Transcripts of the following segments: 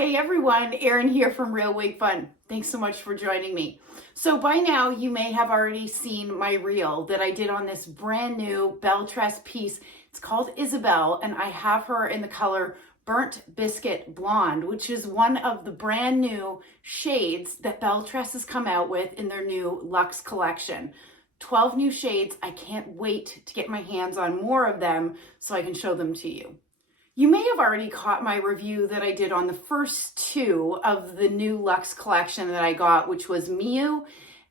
Hey everyone, Erin here from Real Wig Fun. Thanks so much for joining me. So by now you may have already seen my reel that I did on this brand new belle tress piece. It's called Isabel and I have her in the color Burnt Biscuit Blonde, which is one of the brand new shades that belle tress has come out with in their new Lux Collection. 12 new shades. I can't wait to get my hands on more of them so I can show them to you. You may have already caught my review that I did on the first two of the new Lux Collection that I got, which was Miu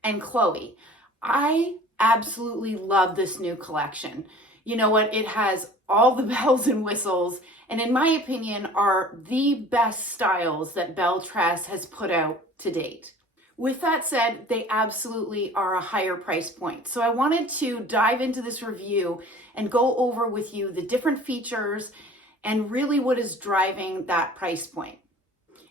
and Chloe. I absolutely love this new collection. You know what? It has all the bells and whistles, and in my opinion, are the best styles that belle tress has put out to date. With that said, they absolutely are a higher price point. So I wanted to dive into this review and go over with you the different features and really what is driving that price point.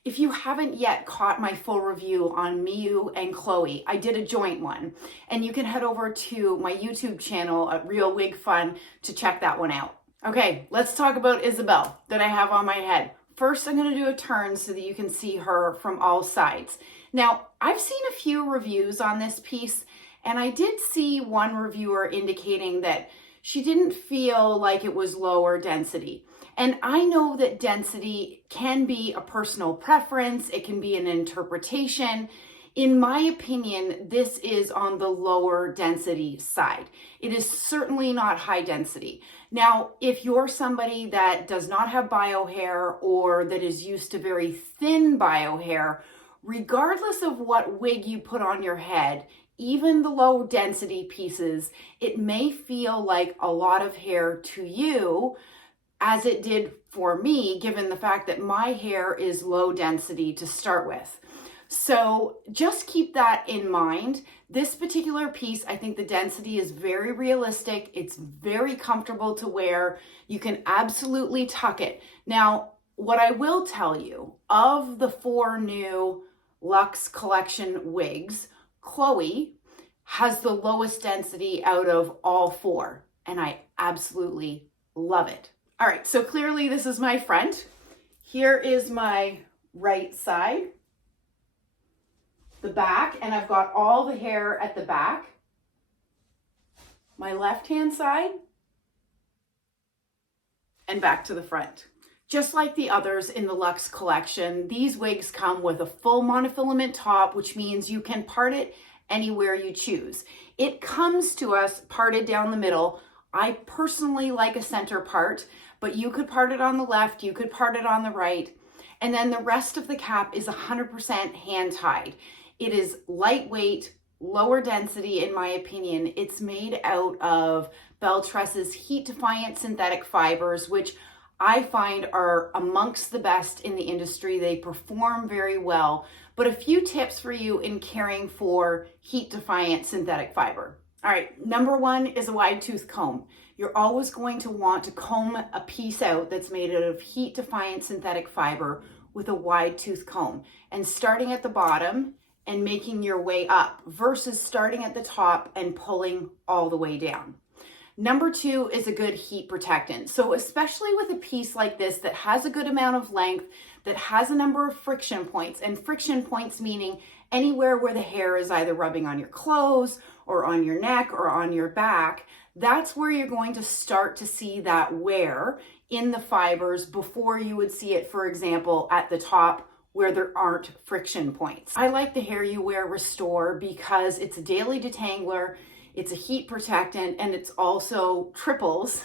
If you haven't yet caught my full review on Miu and Chloe, I did a joint one, and you can head over to my YouTube channel at Real Wig Fun to check that one out. Okay, let's talk about Isabel that I have on my head. First, I'm gonna do a turn so that you can see her from all sides. Now, I've seen a few reviews on this piece, and I did see one reviewer indicating that she didn't feel like it was lower density. And I know that density can be a personal preference. It can be an interpretation. In my opinion, this is on the lower density side. It is certainly not high density. Now, if you're somebody that does not have bio hair or that is used to very thin bio hair, regardless of what wig you put on your head, even the low density pieces, it may feel like a lot of hair to you, as it did for me, given the fact that my hair is low density to start with. So just keep that in mind. This particular piece, I think the density is very realistic. It's very comfortable to wear. You can absolutely tuck it. Now, what I will tell you, of the 4 new Lux Collection wigs, Chloe has the lowest density out of all 4, and I absolutely love it. All right, so clearly this is my front. Here is my right side, the back, and I've got all the hair at the back. My left-hand side, and back to the front. Just like the others in the Lux Collection, these wigs come with a full monofilament top, which means you can part it anywhere you choose. It comes to us parted down the middle. I personally like a center part, but you could part it on the left, you could part it on the right, and then the rest of the cap is 100% hand tied. It is lightweight, lower density in my opinion. It's made out of belle tress's heat defiant synthetic fibers, which I find are amongst the best in the industry. They perform very well, but a few tips for you in caring for heat defiant synthetic fiber. All right, number 1 is a wide tooth comb. You're always going to want to comb a piece out that's made out of heat defiant synthetic fiber with a wide tooth comb, and starting at the bottom and making your way up versus starting at the top and pulling all the way down. Number 2 is a good heat protectant. So especially with a piece like this that has a good amount of length, that has a number of friction points, and friction points meaning anywhere where the hair is either rubbing on your clothes or on your neck or on your back, that's where you're going to start to see that wear in the fibers before you would see it, for example, at the top where there aren't friction points. I like the Hair You Wear Restore because it's a daily detangler, it's a heat protectant, and it's also triples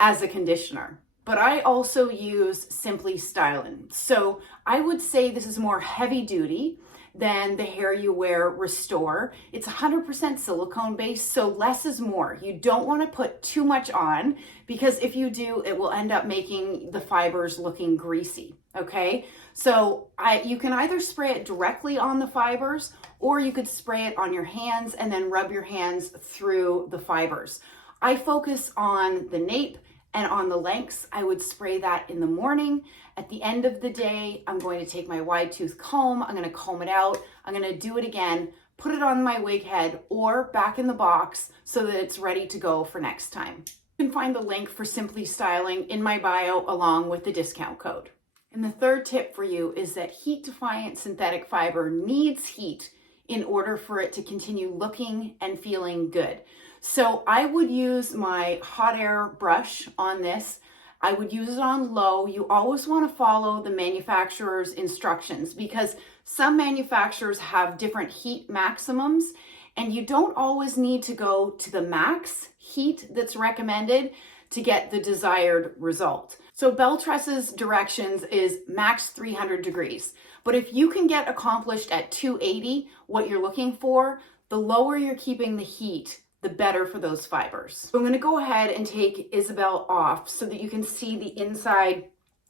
as a conditioner. But I also use Simply Stylin'. So I would say this is more heavy duty than the Hair You Wear Restore. It's 100% silicone based, so less is more. You don't want to put too much on because if you do, it will end up making the fibers looking greasy, okay? So you can either spray it directly on the fibers or you could spray it on your hands and then rub your hands through the fibers. I focus on the nape and on the lengths. I would spray that in the morning. At the end of the day, I'm going to take my wide tooth comb, I'm going to comb it out, I'm going to do it again, put it on my wig head or back in the box so that it's ready to go for next time. You can find the link for Simply Styling in my bio along with the discount code. And the third tip for you is that heat-defiant synthetic fiber needs heat in order for it to continue looking and feeling good. So I would use my hot air brush on this. I would use it on low. You always want to follow the manufacturer's instructions because some manufacturers have different heat maximums and you don't always need to go to the max heat that's recommended to get the desired result. So Belle Tress's directions is max 300 degrees. But if you can get accomplished at 280, what you're looking for, the lower you're keeping the heat, the better for those fibers. So I'm gonna go ahead and take Isabel off so that you can see the inside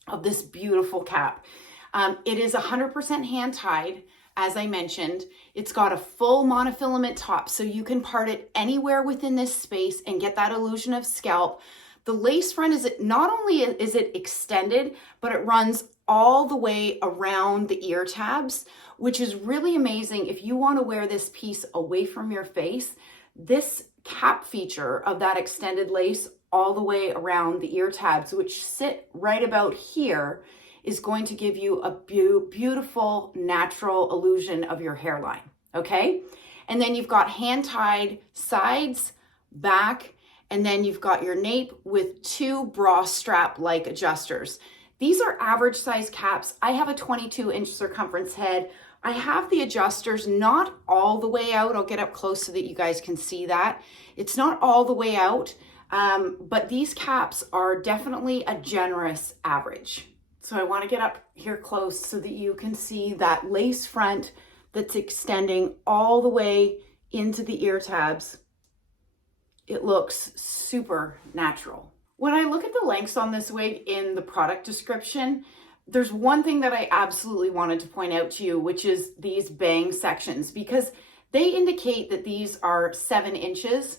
of this beautiful cap. It is 100% hand tied, as I mentioned. It's got a full monofilament top, so you can part it anywhere within this space and get that illusion of scalp. The lace front is not only is it extended, but it runs all the way around the ear tabs, which is really amazing if you want to wear this piece away from your face. This cap feature of that extended lace all the way around the ear tabs, which sit right about here, is going to give you a beautiful natural illusion of your hairline, okay? And then you've got hand-tied sides, back, and then you've got your nape with two bra strap-like adjusters. These are average size caps. I have a 22-inch circumference head. I have the adjusters not all the way out. I'll get up close so that you guys can see that. It's not all the way out, but these caps are definitely a generous average. So I want to get up here close so that you can see that lace front that's extending all the way into the ear tabs. It looks super natural. When I look at the lengths on this wig in the product description, there's one thing that I absolutely wanted to point out to you, which is these bang sections, because they indicate that these are 7 inches.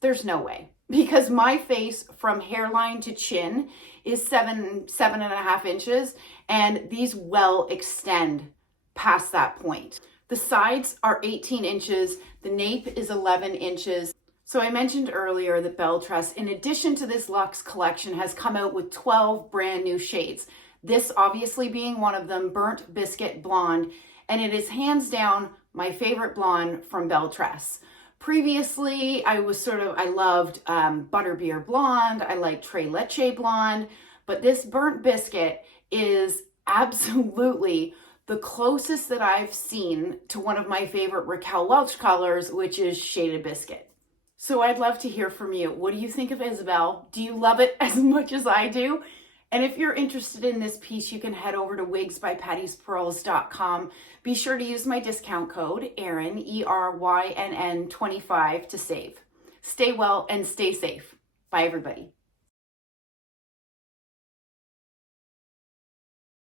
There's no way, because my face from hairline to chin is 7.5 inches, and these well extend past that point. The sides are 18 inches, the nape is 11 inches. So I mentioned earlier that Belle Tress, in addition to this Lux collection, has come out with 12 brand new shades. This obviously being one of them, Burnt Biscuit Blonde, and it is hands down my favorite blonde from Belle Tress. Previously, I loved Butterbeer Blonde, I like Tres Leche Blonde, but this Burnt Biscuit is absolutely the closest that I've seen to one of my favorite Raquel Welch colors, which is Shaded Biscuit. So I'd love to hear from you. What do you think of Isabel? Do you love it as much as I do? And if you're interested in this piece, you can head over to wigsbypatty'spearls.com. Be sure to use my discount code, Erin, ERYNN 25 to save. Stay well and stay safe. Bye, everybody.